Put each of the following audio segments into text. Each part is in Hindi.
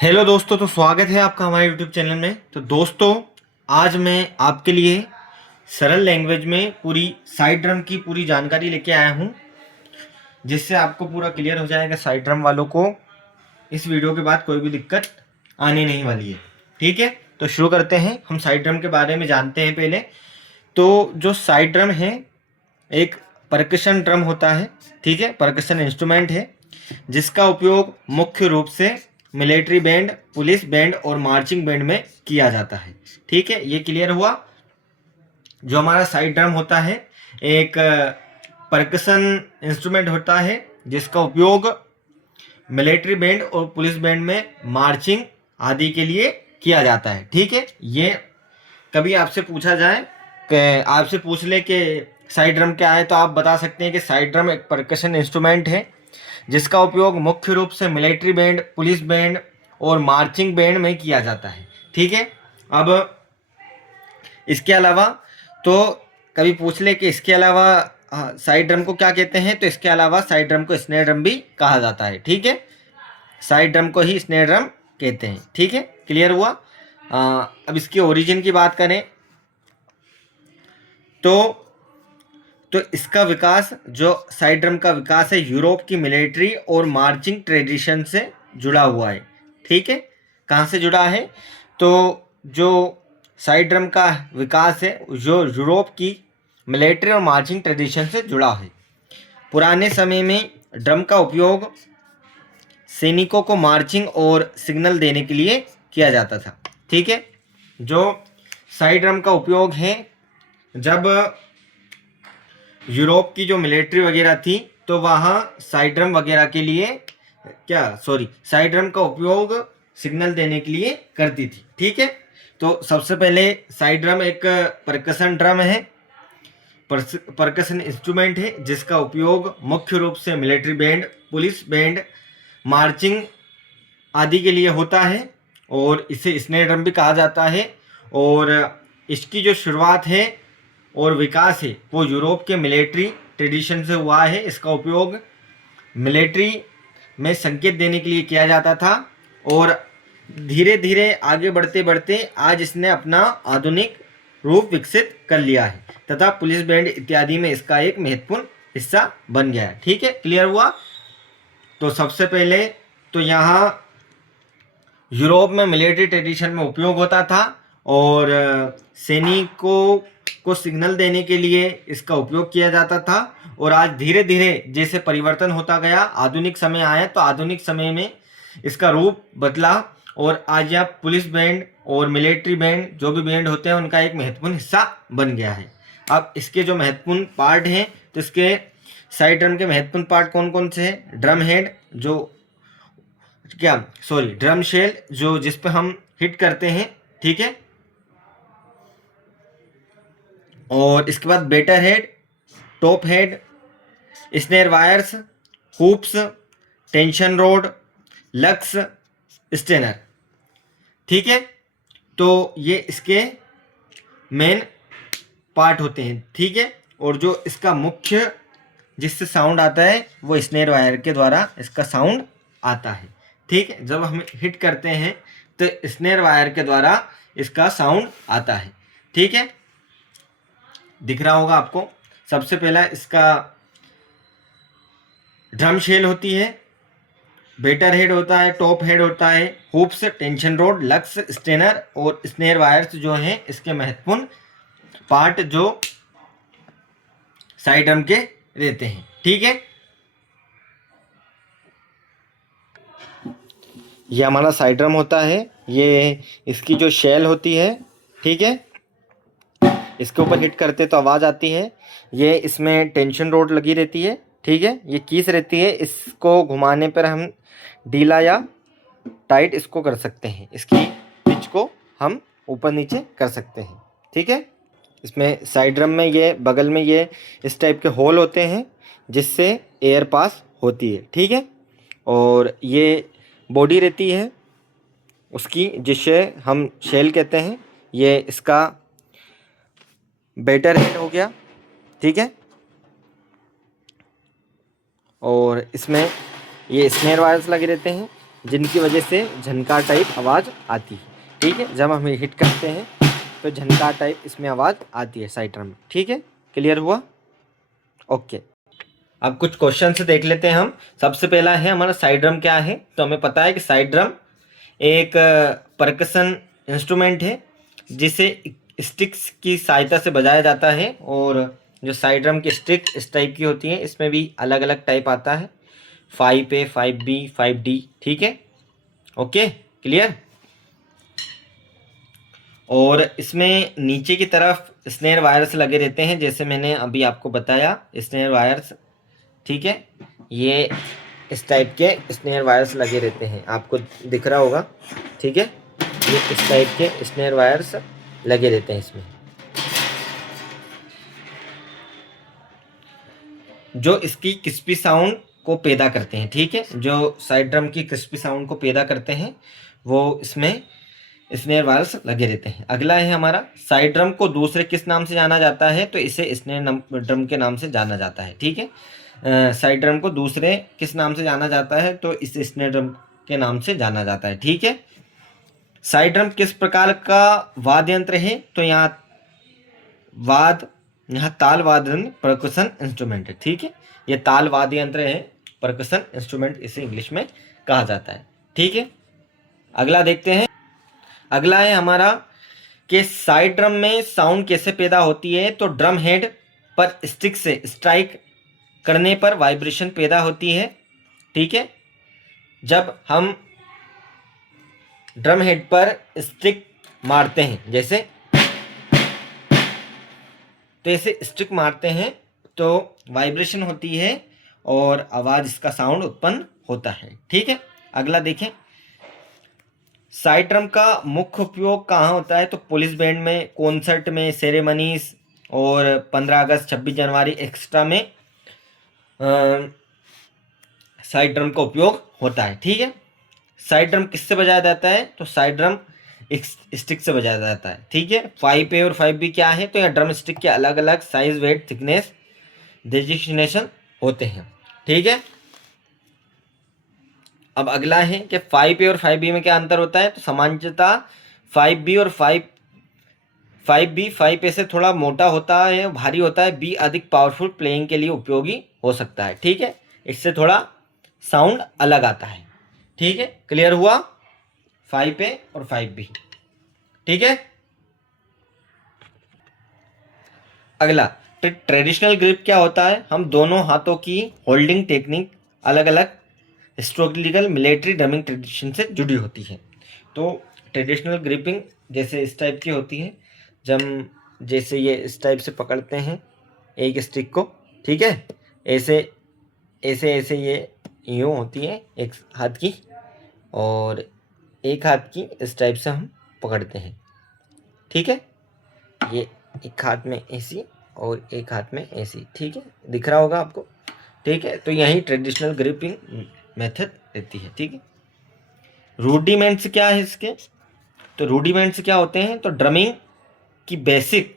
हेलो दोस्तों, तो स्वागत है आपका हमारे यूट्यूब चैनल में। तो दोस्तों, आज मैं आपके लिए सरल लैंग्वेज में पूरी साइड ड्रम की पूरी जानकारी लेके आया हूँ, जिससे आपको पूरा क्लियर हो जाएगा। साइड ड्रम वालों को इस वीडियो के बाद कोई भी दिक्कत आने नहीं वाली है। ठीक है, तो शुरू करते हैं। हम साइड ड्रम के बारे में जानते हैं पहले। तो जो साइड ड्रम है, एक परकशन ड्रम होता है। ठीक है, परकशन इंस्ट्रूमेंट है जिसका उपयोग मुख्य रूप से मिलिट्री बैंड, पुलिस बैंड और मार्चिंग बैंड में किया जाता है। ठीक है, ये क्लियर हुआ। जो हमारा साइड ड्रम होता है, एक परकशन इंस्ट्रूमेंट होता है जिसका उपयोग मिलिट्री बैंड और पुलिस बैंड में मार्चिंग आदि के लिए किया जाता है। ठीक है, ये कभी आपसे पूछा जाए कि आपसे पूछ ले कि साइड ड्रम क्या है, तो आप बता सकते हैं कि साइड ड्रम एक परकशन इंस्ट्रूमेंट है जिसका उपयोग मुख्य रूप से मिलिट्री बैंड, पुलिस बैंड और मार्चिंग बैंड में किया जाता है। ठीक है, अब इसके अलावा तो कभी पूछ ले कि इसके अलावा साइड ड्रम को क्या कहते हैं, तो इसके अलावा साइड ड्रम को स्नेयर ड्रम भी कहा जाता है। ठीक है, साइड ड्रम को ही स्नेयर ड्रम कहते हैं। ठीक है, क्लियर हुआ। अब इसकी ओरिजिन की बात करें तो इसका विकास, जो साइड ड्रम का विकास है, यूरोप की मिलिट्री और मार्चिंग ट्रेडिशन से जुड़ा हुआ है। ठीक है, कहाँ से जुड़ा है? तो जो साइड ड्रम का विकास है जो यूरोप की मिलिट्री और मार्चिंग ट्रेडिशन से जुड़ा है। पुराने समय में ड्रम का उपयोग सैनिकों को मार्चिंग और सिग्नल देने के लिए किया जाता था। ठीक है, जो साइड ड्रम का उपयोग है, जब यूरोप की जो मिलिट्री वगैरह थी तो वहाँ साइड ड्रम वगैरह के लिए साइड ड्रम का उपयोग सिग्नल देने के लिए करती थी। ठीक है, तो सबसे पहले साइड ड्रम एक परकशन ड्रम है, परकशन इंस्ट्रूमेंट है जिसका उपयोग मुख्य रूप से military band, police band, marching आदि के लिए होता है और इसे स्नेयर ड्रम भी कहा जाता है। और इसकी जो शुरुआत है और विकास है वो यूरोप के मिलिट्री ट्रेडिशन से हुआ है। इसका उपयोग मिलिट्री में संकेत देने के लिए किया जाता था और धीरे धीरे आगे बढ़ते बढ़ते आज इसने अपना आधुनिक रूप विकसित कर लिया है तथा पुलिस बैंड इत्यादि में इसका एक महत्वपूर्ण हिस्सा बन गया है। ठीक है, क्लियर हुआ। तो सबसे पहले तो यहाँ यूरोप में मिलिट्री ट्रेडिशन में उपयोग होता था और सैनिकों को सिग्नल देने के लिए इसका उपयोग किया जाता था। और आज धीरे धीरे जैसे परिवर्तन होता गया, आधुनिक समय आया, तो आधुनिक समय में इसका रूप बदला और आज यह पुलिस बैंड और मिलिट्री बैंड, जो भी बैंड होते हैं, उनका एक महत्वपूर्ण हिस्सा बन गया है। अब इसके जो महत्वपूर्ण पार्ट हैं, तो इसके साइड ड्रम के महत्वपूर्ण पार्ट कौन कौन से हैं? ड्रम हेड, ड्रम शेल, जो जिस पे हम हिट करते हैं। ठीक है, और इसके बाद batter head, top head, snare wires, hoops, tension rod, lugs, strainer. ठीक है, तो ये इसके मेन पार्ट होते हैं। ठीक है, और जो इसका मुख्य जिससे साउंड आता है वो स्नेयर वायर के द्वारा इसका साउंड आता है। ठीक है, जब हम हिट करते हैं तो स्नेयर वायर के द्वारा इसका साउंड आता है। ठीक है, दिख रहा होगा आपको। सबसे पहला इसका ड्रम शेल होती है, बेटर हेड होता है, टॉप हेड होता है, hoops, tension rod, lugs, strainer और स्नेयर वायर्स जो हैं इसके महत्वपूर्ण पार्ट जो साइड ड्रम के रहते हैं। ठीक है, ये हमारा साइड ड्रम होता है। ये इसकी जो शेल होती है, ठीक है, इसके ऊपर हिट करते तो आवाज़ आती है। ये इसमें टेंशन रोड लगी रहती है। ठीक है, ये कीस रहती है, इसको घुमाने पर हम ढीला या टाइट इसको कर सकते हैं। इसकी पिच को हम ऊपर नीचे कर सकते हैं। ठीक है, इसमें साइड ड्रम में ये बगल में ये इस टाइप के होल होते हैं जिससे एयर पास होती है। ठीक है, और ये बॉडी रहती है उसकी, जिसे हम शेल कहते हैं। ये इसका बेटर हेड हो गया। ठीक है, और इसमें ये स्नेयर वायर्स लगे रहते हैं। जिनकी वजह से झनकार टाइप आवाज़ आती है। ठीक है, जब हम हिट करते हैं तो झनकार टाइप इसमें आवाज़ आती है साइड ड्रम में। ठीक है, क्लियर हुआ? ओके, अब कुछ क्वेश्चन से देख लेते हैं हम। सबसे पहला है हमारा साइड ड्रम क्या है। तो हमें पता है कि साइड ड्रम एक परकशन इंस्ट्रूमेंट है जिसे स्टिक्स की सहायता से बजाया जाता है। और जो साइड ड्रम की स्टिक इस टाइप की होती है, इसमें भी अलग अलग टाइप आता है, 5A, 5B, 5D। ठीक है, ओके, क्लियर। और इसमें नीचे की तरफ स्नेयर वायर्स लगे रहते हैं, जैसे मैंने अभी आपको बताया, स्नेयर वायर्स। ठीक है, ये इस टाइप के स्नेयर वायर्स लगे रहते हैं, आपको दिख रहा होगा। ठीक है, ये इस टाइप के स्नेयर वायर्स लगे रहते हैं इसमें, जो इसकी क्रिस्पी साउंड को पैदा करते हैं। ठीक है, जो साइड ड्रम की क्रिस्पी साउंड को पैदा करते हैं वो इसमें स्नेयर वायर्स लगे रहते हैं। अगला है हमारा, साइड ड्रम को दूसरे किस नाम से जाना जाता है। तो इसे स्नेयर ड्रम के नाम से जाना जाता है। ठीक है, साइड ड्रम को दूसरे किस नाम से जाना जाता है, तो इसे स्नेयर ड्रम के नाम से जाना जाता है। ठीक है, साइड ड्रम किस प्रकार का वाद्य यंत्र है। तो यहाँ ताल वाद्य यंत्र परकशन इंस्ट्रूमेंट है। ठीक है, ये ताल वाद्य यंत्र है, परकशन इंस्ट्रूमेंट इसे इंग्लिश में कहा जाता है। ठीक है, अगला देखते हैं। अगला है हमारा कि साइड ड्रम में साउंड कैसे पैदा होती है। तो ड्रम हेड पर स्टिक से स्ट्राइक करने पर वाइब्रेशन पैदा होती है। ठीक है, जब हम ड्रम हेड पर स्टिक मारते हैं, जैसे तो ऐसे स्टिक मारते हैं तो वाइब्रेशन होती है और आवाज़ इसका साउंड उत्पन्न होता है। ठीक है, अगला देखें। साइड ड्रम का मुख्य उपयोग कहाँ होता है। तो पुलिस बैंड में, कॉन्सर्ट में, सेरेमनीज और 15 अगस्त, 26 जनवरी एक्स्ट्रा में साइड ड्रम का उपयोग होता है। ठीक है, साइड ड्रम किससे बजाया जाता है। तो साइड ड्रम एक स्टिक से बजाया जाता है। ठीक है, 5A और 5B क्या है। तो यह ड्रम स्टिक के अलग अलग साइज, वेट, थिकनेस, डेजिग्नेशन होते हैं। ठीक है, अब अगला है कि 5A और 5B में क्या अंतर होता है। तो सामान्यतः 5B और 5B 5A से थोड़ा मोटा होता है, भारी होता है। B अधिक पावरफुल प्लेइंग के लिए उपयोगी हो सकता है। ठीक है, इससे थोड़ा साउंड अलग आता है। ठीक है, क्लियर हुआ 5A और 5B। ठीक है, अगला ट्रेडिशनल ग्रिप क्या होता है। हम दोनों हाथों की होल्डिंग टेक्निक अलग अलग हिस्टोरिकल मिलिट्री ड्रमिंग ट्रेडिशन से जुड़ी होती है। तो ट्रेडिशनल ग्रिपिंग जैसे इस टाइप की होती है, जब जैसे ये इस टाइप से पकड़ते हैं एक स्टिक को। ठीक है, ऐसे ऐसे ऐसे ये यूँ होती है एक हाथ की, और एक हाथ की इस टाइप से हम पकड़ते हैं। ठीक है, ये एक हाथ में ऐसी और एक हाथ में ऐसी। ठीक है, दिख रहा होगा आपको। ठीक है, तो यही ट्रेडिशनल ग्रिपिंग मेथड रहती है। ठीक है, रूडिमेंट्स क्या है इसके। तो रूडिमेंट्स क्या होते हैं। तो ड्रमिंग की बेसिक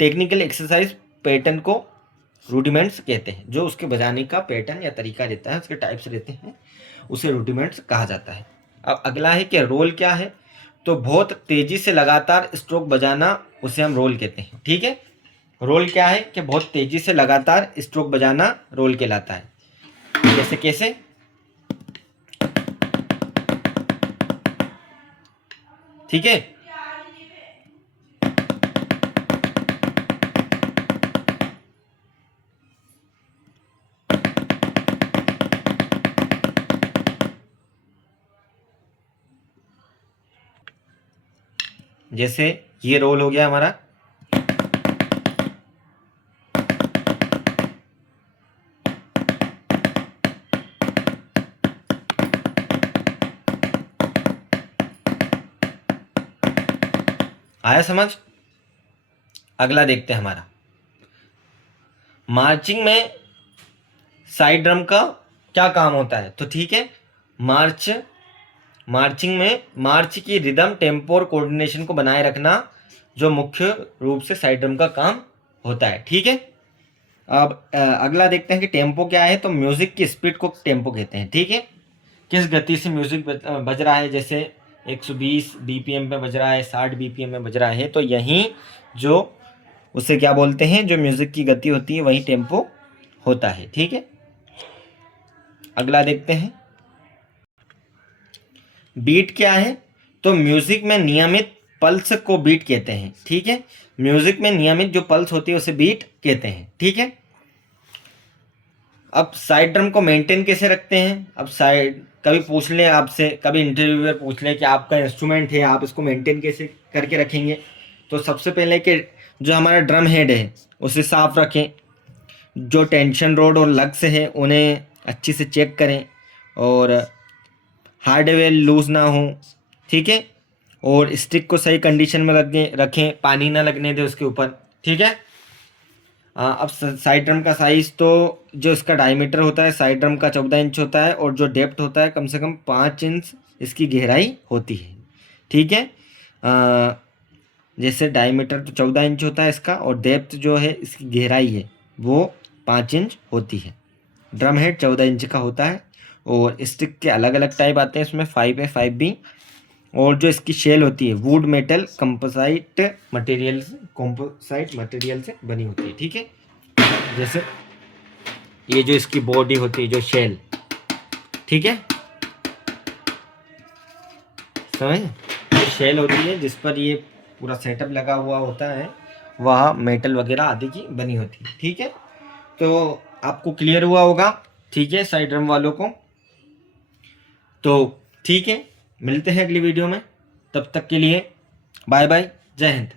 टेक्निकल एक्सरसाइज पैटर्न को रूडिमेंट्स कहते हैं। जो उसके बजाने का पैटर्न या तरीका रहता है, उसके टाइप्स रहते हैं, उसे रूडिमेंट्स कहा जाता है। अब अगला है कि रोल क्या है। तो बहुत तेजी से लगातार स्ट्रोक बजाना, उसे हम रोल कहते हैं। ठीक है, रोल क्या है कि बहुत तेजी से लगातार स्ट्रोक बजाना रोल कहलाता है। जैसे कैसे, ठीक है, जैसे ये रोल हो गया हमारा। आया समझ। अगला देखते हैं हमारा, मार्चिंग में साइड ड्रम का क्या काम होता है। तो ठीक है, मार्चिंग में मार्च की रिदम, टेम्पो और कोऑर्डिनेशन को बनाए रखना जो मुख्य रूप से साइड ड्रम का काम होता है। ठीक है, अब अगला देखते हैं कि टेम्पो क्या है। तो म्यूजिक की स्पीड को टेम्पो कहते हैं। ठीक है, किस गति से म्यूज़िक बज रहा है, जैसे 120 बीपीएम पे बज रहा है, 60 बीपीएम में बज रहा है, तो यहीं जो उसे क्या बोलते हैं, जो म्यूज़िक की गति होती है वही टेम्पो होता है। ठीक है, अगला देखते हैं। बीट क्या है? तो म्यूजिक में नियमित पल्स को बीट कहते हैं। ठीक है, म्यूजिक में नियमित जो पल्स होती है उसे बीट कहते हैं। ठीक है, अब साइड ड्रम को मेंटेन कैसे रखते हैं? अब साइड कभी पूछ ले आपसे, कभी इंटरव्यूअर पूछ ले कि आपका इंस्ट्रूमेंट है, आप इसको मेंटेन कैसे करके रखेंगे, तो सबसे पहले कि जो हमारा ड्रम हेड है उसे साफ रखें, जो टेंशन रोड और लग्स है उन्हें अच्छी से चेक करें, और हार्डवेयर लूज ना हो। ठीक है, और स्टिक को सही कंडीशन में रखें, पानी ना लगने दें उसके ऊपर। ठीक है, अब साइड ड्रम का साइज़, तो जो इसका डायमीटर होता है साइड ड्रम का 14 इंच होता है, और जो डेप्थ होता है कम से कम 5 इंच इसकी गहराई होती है। ठीक है, जैसे डायमीटर तो 14 इंच होता है इसका, और डेप्थ जो है इसकी गहराई है वो 5 इंच होती है। ड्रम हेड 14 इंच का होता है, और स्टिक के अलग अलग टाइप आते हैं, इसमें 5A 5B, और जो इसकी शेल होती है वुड मेटल कंपोसाइट मटेरियल से बनी होती है। ठीक है, जैसे ये जो इसकी बॉडी होती है, जो शेल, ठीक है, समझ, ये शेल होती है जिस पर ये पूरा सेटअप लगा हुआ होता है, वह मेटल वगैरह आदि की बनी होती है। ठीक है, तो आपको क्लियर हुआ होगा। ठीक है, साइड ड्रम वालों को। तो ठीक है, मिलते हैं अगली वीडियो में, तब तक के लिए बाय बाय, जय हिंद।